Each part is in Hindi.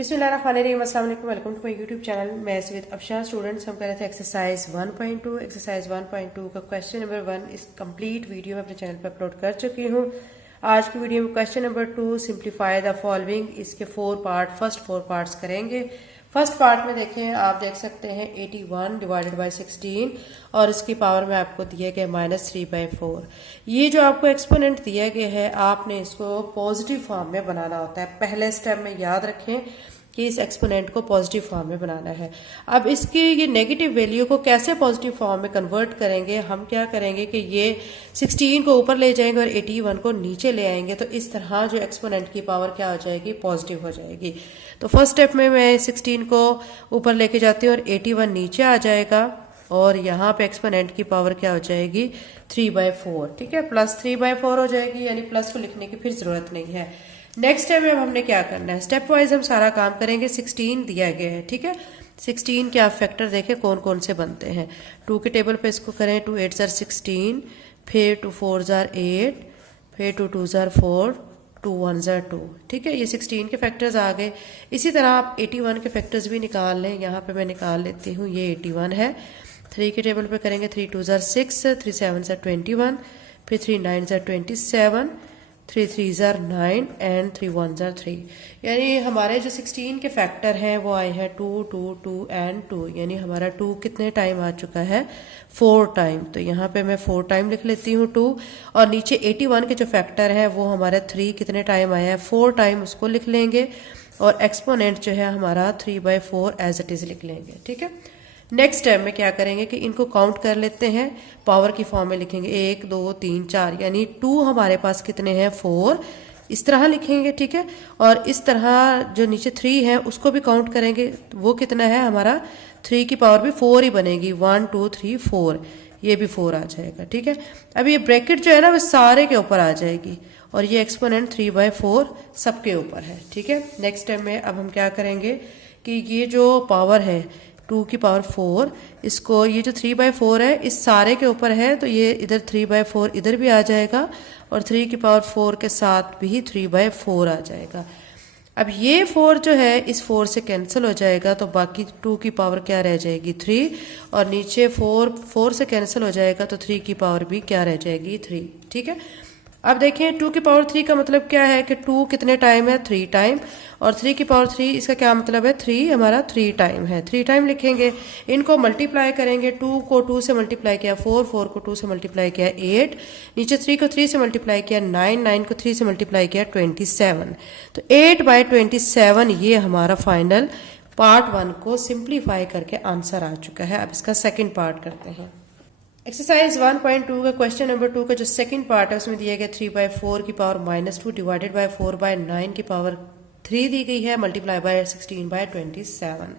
बिस्मिल्लाहिर्रहमानिर्रहीम, अस्सलाम वालेकुम, welcome to my YouTube channel maths with Afshan. Students, हम कर रहे थे एक्सरसाइज 1.2। एक्सरसाइज 1.2 का क्वेश्चन नंबर 1 इस कंप्लीट वीडियो में अपने चैनल पर अपलोड कर चुकी हूँ। आज की वीडियो में question number 2, simplify the following, इसके फर्स्ट 4 पार्ट्स करेंगे। फर्स्ट पार्ट में देखें, आप देख सकते हैं 81 डिवाइडेड बाई 16 और इसकी पावर में आपको दिया गया -3/4। ये जो आपको एक्सपोनेंट दिया गया है, आपने इसको पॉजिटिव फॉर्म में बनाना होता है। पहले स्टेप में याद रखें कि इस एक्सपोनेंट को पॉजिटिव फॉर्म में बनाना है। अब इसकी ये नेगेटिव वैल्यू को कैसे पॉजिटिव फॉर्म में कन्वर्ट करेंगे, हम क्या करेंगे कि ये 16 को ऊपर ले जाएंगे और 81 को नीचे ले आएंगे, तो इस तरह जो एक्सपोनेंट की पावर क्या हो जाएगी, पॉजिटिव हो जाएगी। तो फर्स्ट स्टेप में मैं 16 को ऊपर लेके जाती हूँ और 81 नीचे आ जाएगा और यहाँ पे एक्सपोनेंट की पावर क्या हो जाएगी, 3/4। ठीक है, +3/4 हो जाएगी, यानी प्लस को लिखने की फिर जरूरत नहीं है। नेक्स्ट स्टेप में हमने क्या करना है, स्टेप वाइज हम सारा काम करेंगे। 16 दिया गया है, ठीक है। 16 के आप फैक्टर देखें कौन कौन से बनते हैं। 2 के टेबल पे इसको करें, 2 8 * 16, फिर 2 4 * 8, फिर 2 2 * 4, 2 1 * 2। ठीक है, ये 16 के फैक्टर्स आ गए। इसी तरह आप 81 के फैक्टर्स भी निकाल लें। यहाँ पे मैं निकाल लेती हूँ, ये 81 है। 3 के टेबल पे करेंगे, 3 2 * 6, 3 7 * 21, फिर 3 9 * 27, 3 3 * 9 एंड 3 1 * 3। यानी हमारे जो 16 के फैक्टर हैं वो आए हैं 2 2 2 एंड 2, यानी हमारा 2 कितने टाइम आ चुका है, 4 टाइम। तो यहाँ पे मैं 4 टाइम लिख लेती हूँ 2, और नीचे 81 के जो फैक्टर है वो हमारे 3 कितने टाइम आया है, 4 टाइम, उसको लिख लेंगे। और एक्सपोनेंट जो है हमारा 3/4 एज इट इज लिख लेंगे। ठीक है, नेक्स्ट स्टेप में क्या करेंगे कि इनको काउंट कर लेते हैं, पावर की फॉर्म में लिखेंगे 1 2 3 4, यानी 2 हमारे पास कितने हैं, 4, इस तरह लिखेंगे। ठीक है, और इस तरह जो नीचे 3 है उसको भी काउंट करेंगे, वो कितना है हमारा, 3 की पावर भी 4 ही बनेगी, 1 2 3 4, ये भी 4 आ जाएगा। ठीक है, अब ये ब्रैकेट जो है ना वो सारे के ऊपर आ जाएगी और ये एक्सपोनेंट 3/4 सबके ऊपर है। ठीक है, नेक्स्ट स्टेप में अब हम क्या करेंगे कि ये जो पावर है 2 की पावर 4, इसको ये जो 3/4 है इस सारे के ऊपर है, तो ये इधर 3/4 इधर भी आ जाएगा और 3 की पावर 4 के साथ भी 3/4 आ जाएगा। अब ये 4 जो है इस 4 से कैंसिल हो जाएगा, तो बाकी 2 की पावर क्या रह जाएगी, 3, और नीचे 4 से कैंसिल हो जाएगा तो 3 की पावर भी क्या रह जाएगी, 3। ठीक है, अब देखें 2 की पावर 3 का मतलब क्या है कि 2 कितने टाइम है, 3 टाइम, और 3 की पावर 3 इसका क्या मतलब है, 3 हमारा 3 टाइम है, 3 टाइम लिखेंगे। इनको मल्टीप्लाई करेंगे, 2 को 2 से मल्टीप्लाई किया 4, 4 को 2 से मल्टीप्लाई किया 8, नीचे 3 को 3 से मल्टीप्लाई किया 9, 9 को 3 से मल्टीप्लाई किया 27। तो 8/27 ये हमारा फाइनल पार्ट 1 को सिंप्लीफाई करके आंसर आ चुका है। अब इसका सेकेंड पार्ट करते हैं। एक्सरसाइज 1.2 का क्वेश्चन नंबर 2 का जो सेकंड पार्ट है उसमें दिया गया 3/4 की पावर -2 डिवाइडेड बाय 4/9 की पावर 3 दी गई है, मल्टीप्लाई बाय 16/27।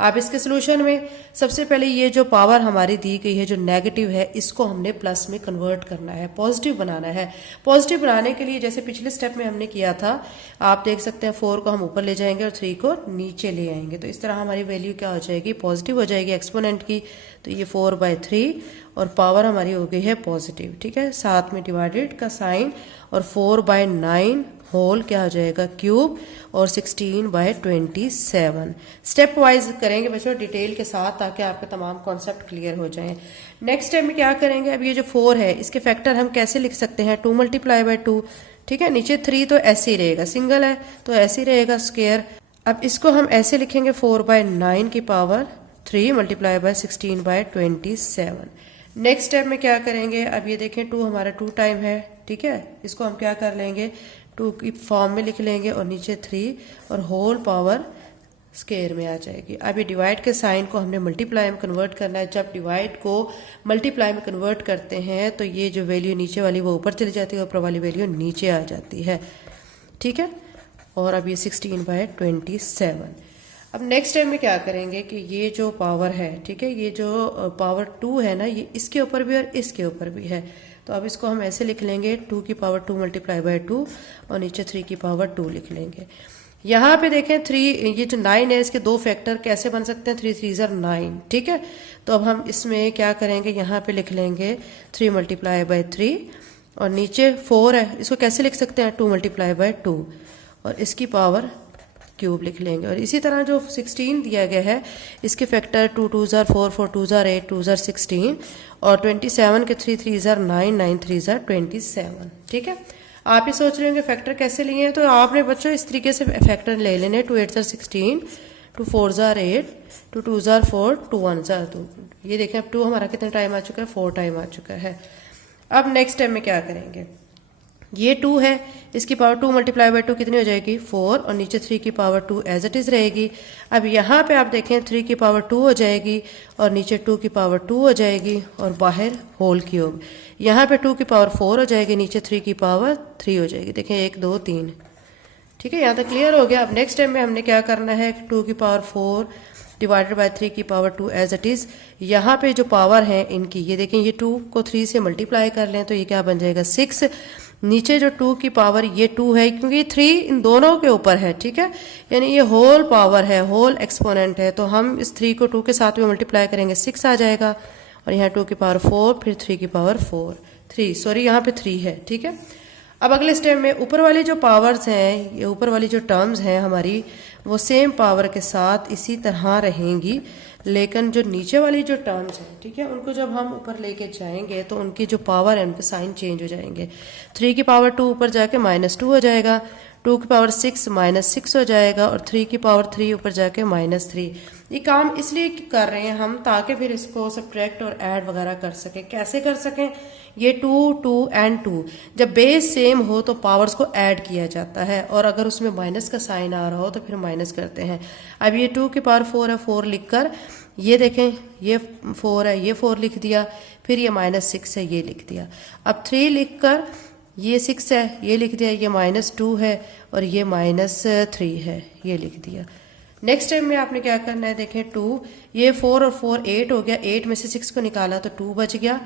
आप इसके सोल्यूशन में सबसे पहले ये जो पावर हमारी दी गई है जो नेगेटिव है, इसको हमने प्लस में कन्वर्ट करना है, पॉजिटिव बनाना है। पॉजिटिव बनाने के लिए जैसे पिछले स्टेप में हमने किया था, आप देख सकते हैं 4 को हम ऊपर ले जाएंगे और 3 को नीचे ले आएंगे, तो इस तरह हमारी वैल्यू क्या हो जाएगी, पॉजिटिव हो जाएगी एक्सपोनेंट की। तो ये 4/3 और पावर हमारी हो गई है पॉजिटिव। ठीक है, साथ में डिवाइडेड का साइन, और 4/9 होल क्या हो जाएगा, क्यूब, और 16/27। स्टेप वाइज करेंगे बच्चों डिटेल के साथ, ताकि आपके तमाम कॉन्सेप्ट क्लियर हो जाएं। नेक्स्ट स्टेप में क्या करेंगे, अब ये जो 4 है इसके फैक्टर हम कैसे लिख सकते हैं, 2 × 2। ठीक है, नीचे 3 तो ऐसे ही रहेगा, सिंगल है तो ऐसे ही रहेगा स्क्वायर। अब इसको हम ऐसे लिखेंगे 4/9 की power 3 multiply by 16/27। Next step में क्या करेंगे, अब ये देखें 2 हमारा 2 टाइम है। ठीक है, इसको हम क्या कर लेंगे, 2 की फॉर्म में लिख लेंगे और नीचे 3 और होल पावर स्क्वायर में आ जाएगी। अब ये डिवाइड के साइन को हमने मल्टीप्लाई में कन्वर्ट करना है। जब डिवाइड को मल्टीप्लाई में कन्वर्ट करते हैं तो ये जो वैल्यू नीचे वाली वो ऊपर चली जाती है और ऊपर वाली वैल्यू नीचे आ जाती है। ठीक है, और अब ये 16/27। अब नेक्स्ट स्टेप में क्या करेंगे कि ये जो पावर है, ठीक है, ये जो पावर 2 है ना, ये इसके ऊपर भी और इसके ऊपर भी है, तो अब इसको हम ऐसे लिख लेंगे 2 की पावर 2 मल्टीप्लाई बाय 2 और नीचे 3 की पावर 2 लिख लेंगे। यहाँ पे देखें 3, ये जो 9 है इसके 2 फैक्टर कैसे बन सकते हैं, 3 3 = 9। ठीक है, तो अब हम इसमें क्या करेंगे, यहाँ पे लिख लेंगे 3 मल्टीप्लाई बाय 3 और नीचे 4 है, इसको कैसे लिख सकते हैं, 2 मल्टीप्लाई बाय 2 और इसकी पावर क्यूब लिख लेंगे। और इसी तरह जो 16 दिया गया है इसके फैक्टर 2 2 ज़ार 4 4 2 ज़ार 8 2 ज़ार 16 और 27 के 3 3 ज़ार 9 9 3 ज़ार 27। ठीक है, आप ये सोच रहे होंगे फैक्टर कैसे लिए हैं, तो आपने बच्चों इस तरीके से फैक्टर ले लेने 2 8 ज़ार 16 2 4 ज़ार 8 2 2 ज़ार 4 2 1 ज़ार 2। ये देखें अब 2 हमारा कितना टाइम आ चुका है, 4 टाइम आ चुका है। अब नेक्स्ट टाइम में क्या करेंगे, ये 2 है, इसकी पावर 2 मल्टीप्लाई बाई 2 कितनी हो जाएगी 4 और नीचे 3 की पावर 2 एज इट इज़ रहेगी। अब यहाँ पे आप देखें 3 की पावर 2 हो जाएगी और नीचे 2 की पावर 2 हो जाएगी और बाहर होल क्यूब। यहाँ पे 2 की पावर 4 हो जाएगी, नीचे 3 की पावर 3 हो जाएगी। देखें 1 2 3। ठीक है, यहाँ तक क्लियर हो गया। अब नेक्स्ट टाइम में हमने क्या करना है, 2 की पावर 4 डिवाइडेड बाय 3 की पावर 2 एज इट इज़। यहाँ पे जो पावर है इनकी, ये देखें ये 2 को 3 से मल्टीप्लाई कर लें तो ये क्या बन जाएगा 6। नीचे जो 2 की पावर ये 2 है क्योंकि ये 3 इन दोनों के ऊपर है। ठीक है, यानी ये होल पावर है, होल एक्सपोनेंट है, तो हम इस 3 को 2 के साथ में मल्टीप्लाई करेंगे 6 आ जाएगा। और यहाँ 2 की पावर 4 फिर 3 की पावर 3 सॉरी यहाँ पे 3 है। ठीक है, अब अगले स्टेप में ऊपर वाली जो पावर्स हैं, ये ऊपर वाली जो टर्म्स हैं हमारी, वो सेम पावर के साथ इसी तरह रहेंगी, लेकिन जो नीचे वाली जो टर्म्स हैं, ठीक है, उनको जब हम ऊपर लेके जाएंगे तो उनकी जो पावर है उनके साइन चेंज हो जाएंगे। 3 की पावर 2 ऊपर जाके -2 हो जाएगा, 2 की पावर 6 -6 हो जाएगा और 3 की पावर 3 ऊपर जाके -3। ये काम इसलिए कर रहे हैं हम ताकि फिर इसको सब्ट्रैक्ट और ऐड वगैरह कर सकें। कैसे कर सकें, ये 2 2 एंड 2 जब बेस सेम हो तो पावर्स को ऐड किया जाता है, और अगर उसमें माइनस का साइन आ रहा हो तो फिर माइनस करते हैं। अब ये 2 की पावर 4 है, 4 लिखकर ये देखें ये 4 है, ये 4 लिख दिया, फिर ये -6 है, ये लिख दिया। अब 3 लिखकर ये 6 है, ये लिख दिया, ये -2 है और ये -3 है, ये लिख दिया। नेक्स्ट टाइम में आपने क्या करना है, देखें 2 ये 4 और 4 8 हो गया, 8 में से 6 को निकाला तो 2 बच गया।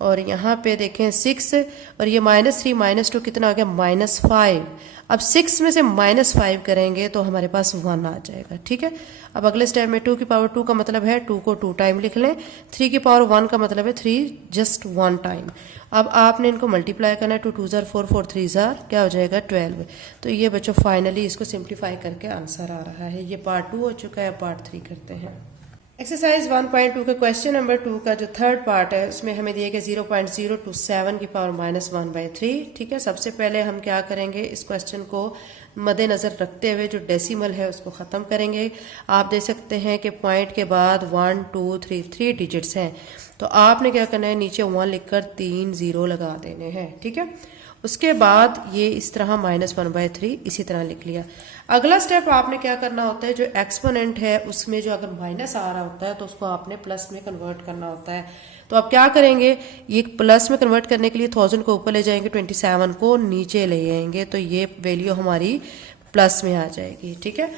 और यहाँ पे देखें 6 और ये -3 -2 कितना हो गया -5। अब 6 में से -5 करेंगे तो हमारे पास 1 आ जाएगा। ठीक है, अब अगले स्टेप में 2 की पावर 2 का मतलब है 2 को 2 टाइम लिख लें, 3 की पावर 1 का मतलब है 3 जस्ट 1 टाइम। अब आपने इनको मल्टीप्लाई करना है, 2 2 ज़ार 4 4 3 ज़ार क्या हो जाएगा 12। तो ये बच्चों फाइनली इसको सिंप्लीफाई करके आंसर आ रहा है। ये पार्ट 2 हो चुका है, पार्ट 3 करते हैं। एक्सरसाइज 1.2 का क्वेश्चन नंबर 2 का जो थर्ड पार्ट है उसमें हमें दिया गया 0.027 की पावर -1/3। ठीक है, सबसे पहले हम क्या करेंगे, इस क्वेश्चन को मद्देनजर रखते हुए जो डेसिमल है उसको ख़त्म करेंगे। आप देख सकते हैं कि पॉइंट के बाद 1 2 3 डिजिट्स हैं, तो आपने क्या करना है, नीचे 1 लिखकर 3 0 लगा देने हैं। ठीक है, उसके बाद ये इस तरह -1/3 इसी तरह लिख लिया। अगला स्टेप आपने क्या करना होता है, जो एक्सपोनेंट है उसमें जो अगर माइनस आ रहा होता है तो उसको आपने प्लस में कन्वर्ट करना होता है। तो आप क्या करेंगे, ये प्लस में कन्वर्ट करने के लिए 1000 को ऊपर ले जाएंगे, 27 को नीचे ले जाएंगे, तो ये वैल्यू हमारी प्लस में आ जाएगी। ठीक है,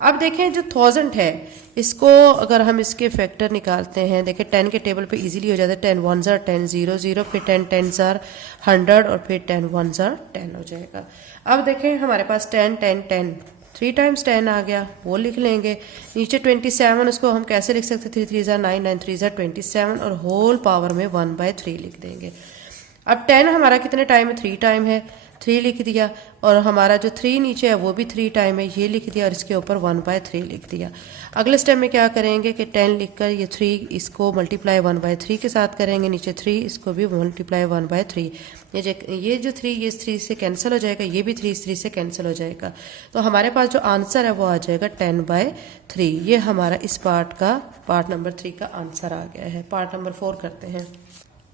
अब देखें जो 1000 है इसको अगर हम इसके फैक्टर निकालते हैं, देखें 10 के टेबल पे इजीली हो जाता है, 10 1 ज़ार 10 0 0, फिर 10 10 ज़ार 100 और फिर 10 1 ज़ार 10 हो जाएगा। अब देखें हमारे पास 10 10 10 3 टाइम्स 10 आ गया, वो लिख लेंगे। नीचे 27 उसको हम कैसे लिख सकते, 3 3 ज़ार 9 9 3 ज़ार 27 और होल पावर में 1/3 लिख देंगे। अब 10 हमारा कितने टाइम है, 3 टाइम है, 3 लिख दिया, और हमारा जो 3 नीचे है वो भी 3 टाइम है, ये लिख दिया और इसके ऊपर 1/3 लिख दिया। अगले स्टेप में क्या करेंगे कि 10 लिखकर ये 3 इसको मल्टीप्लाई 1/3 के साथ करेंगे, नीचे 3 इसको भी मल्टीप्लाई 1/3। ये जो 3 ये 3 से कैंसिल हो जाएगा, ये भी 3 से कैंसिल हो जाएगा, तो हमारे पास जो आंसर है वो आ जाएगा 10/3। ये हमारा इस पार्ट नंबर 3 का आंसर आ गया है। पार्ट नंबर 4 करते हैं।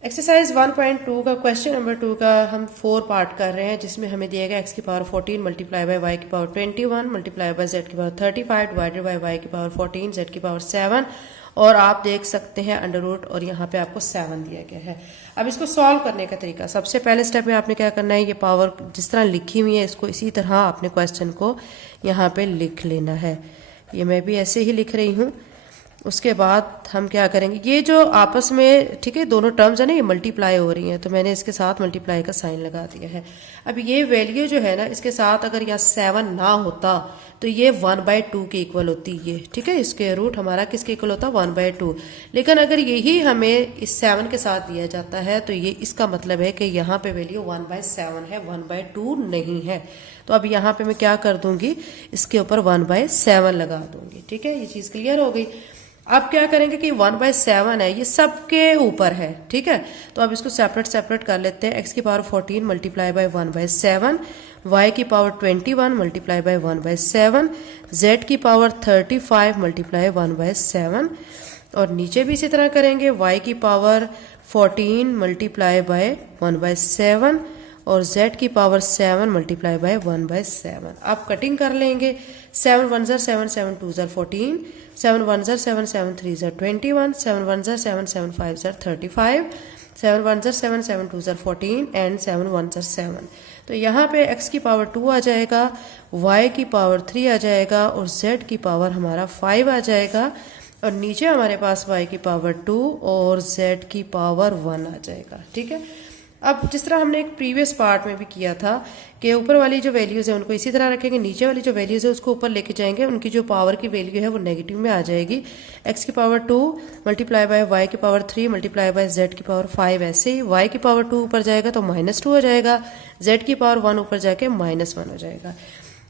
एक्सरसाइज 1.2 का क्वेश्चन नंबर 2 का हम 4 पार्ट कर रहे हैं, जिसमें हमें दिया गया x की पावर 14 मल्टीप्लाई बाय y की पावर 21 मल्टीप्लाई बाय z की पावर 35 डिवाइडेड बाय y की पावर 14 z की पावर 7, और आप देख सकते हैं अंडर रूट और यहाँ पे आपको 7 दिया गया है। अब इसको सॉल्व करने का तरीका, सबसे पहले स्टेप में आपने क्या करना है, ये पावर जिस तरह लिखी हुई है इसको इसी तरह आपने क्वेश्चन को यहाँ पे लिख लेना है। ये मैं भी ऐसे ही लिख रही हूँ। उसके बाद हम क्या करेंगे, ये जो आपस में, ठीक है, दोनों टर्म्स है ना, ये मल्टीप्लाई हो रही हैं, तो मैंने इसके साथ मल्टीप्लाई का साइन लगा दिया है। अब ये वैल्यू जो है ना, इसके साथ अगर यहाँ 7 ना होता तो ये 1/2 के इक्वल होती है, ठीक है। इसके रूट हमारा किसके इक्वल होता, 1/2। लेकिन अगर यही हमें इस 7 के साथ दिया जाता है तो ये इसका मतलब है कि यहाँ पे वैल्यू 1/7 है, 1/2 नहीं है। तो अब यहाँ पे मैं क्या कर दूंगी, इसके ऊपर 1/7 लगा दूंगी, ठीक है। ये चीज क्लियर हो गई। अब क्या करेंगे कि 1/7 है, ये सबके ऊपर है, ठीक है। तो अब इसको सेपरेट सेपरेट कर लेते हैं। x की पावर 14 मल्टीप्लाई बाय 1/7, y की पावर 21 मल्टीप्लाई बाय 1/7, z की पावर 35 मल्टीप्लाई 1/7, और नीचे भी इसी तरह करेंगे, y की पावर 14 मल्टीप्लाई बाय 1/7 और z की पावर 7 मल्टीप्लाई बाय 1/7। अब कटिंग कर लेंगे। 7 1 7 7 2 14, 7 1 7 7 3 21, 7 1 7 7 5 35, 7 1 7 7 2 14 एंड 7 1 7। तो यहाँ पे x की पावर 2 आ जाएगा, y की पावर 3 आ जाएगा और z की पावर हमारा 5 आ जाएगा, और नीचे हमारे पास y की पावर 2 और z की पावर 1 आ जाएगा, ठीक है। अब जिस तरह हमने एक प्रीवियस पार्ट में भी किया था कि ऊपर वाली जो वैल्यूज है उनको इसी तरह रखेंगे, नीचे वाली जो वैल्यूज है उसको ऊपर लेके जाएंगे, उनकी जो पावर की वैल्यू है वो नेगेटिव में आ जाएगी। x की पावर 2 मल्टीप्लाई बाय y की पावर 3 मल्टीप्लाई बाय z की पावर 5, ऐसे ही y की पावर 2 ऊपर जाएगा तो -2 हो जाएगा, z की पावर 1 ऊपर जाके -1 हो जाएगा।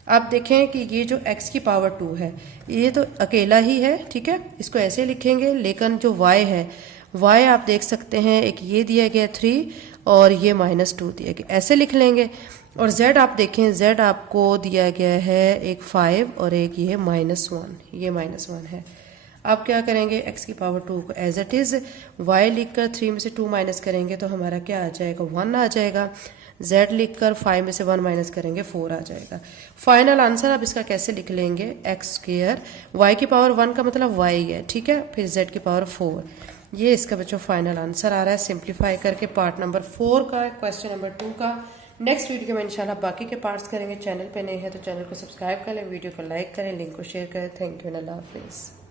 आप देखें कि ये जो x की पावर 2 है ये तो अकेला ही है, ठीक है, इसको ऐसे लिखेंगे। लेकिन जो y है, y आप देख सकते हैं, एक ये दिया गया 3 और ये -2 दिया गया, ऐसे लिख लेंगे। और z आप देखें, z आपको दिया गया है एक 5 और एक ये -1, ये -1 है। अब क्या करेंगे, x की पावर 2 को एज इट इज y लिखकर 3 में से 2 माइनस करेंगे तो हमारा क्या आ जाएगा, 1 आ जाएगा। z लिखकर 5 में से 1 माइनस करेंगे 4 आ जाएगा। फाइनल आंसर अब इसका कैसे लिख लेंगे, x², y की पावर 1 का मतलब y है, ठीक है, फिर z की पावर 4। ये इसका बच्चों फाइनल आंसर आ रहा है सिंप्लीफाई करके पार्ट नंबर 4 का, क्वेश्चन नंबर 2 का। नेक्स्ट वीडियो में इंशाल्लाह बाकी के पार्ट्स करेंगे। चैनल पे नए हैं तो चैनल को सब्सक्राइब करें, वीडियो को लाइक करें, लिंक को शेयर करें। थैंक यू, अल्लाह हाफिज़।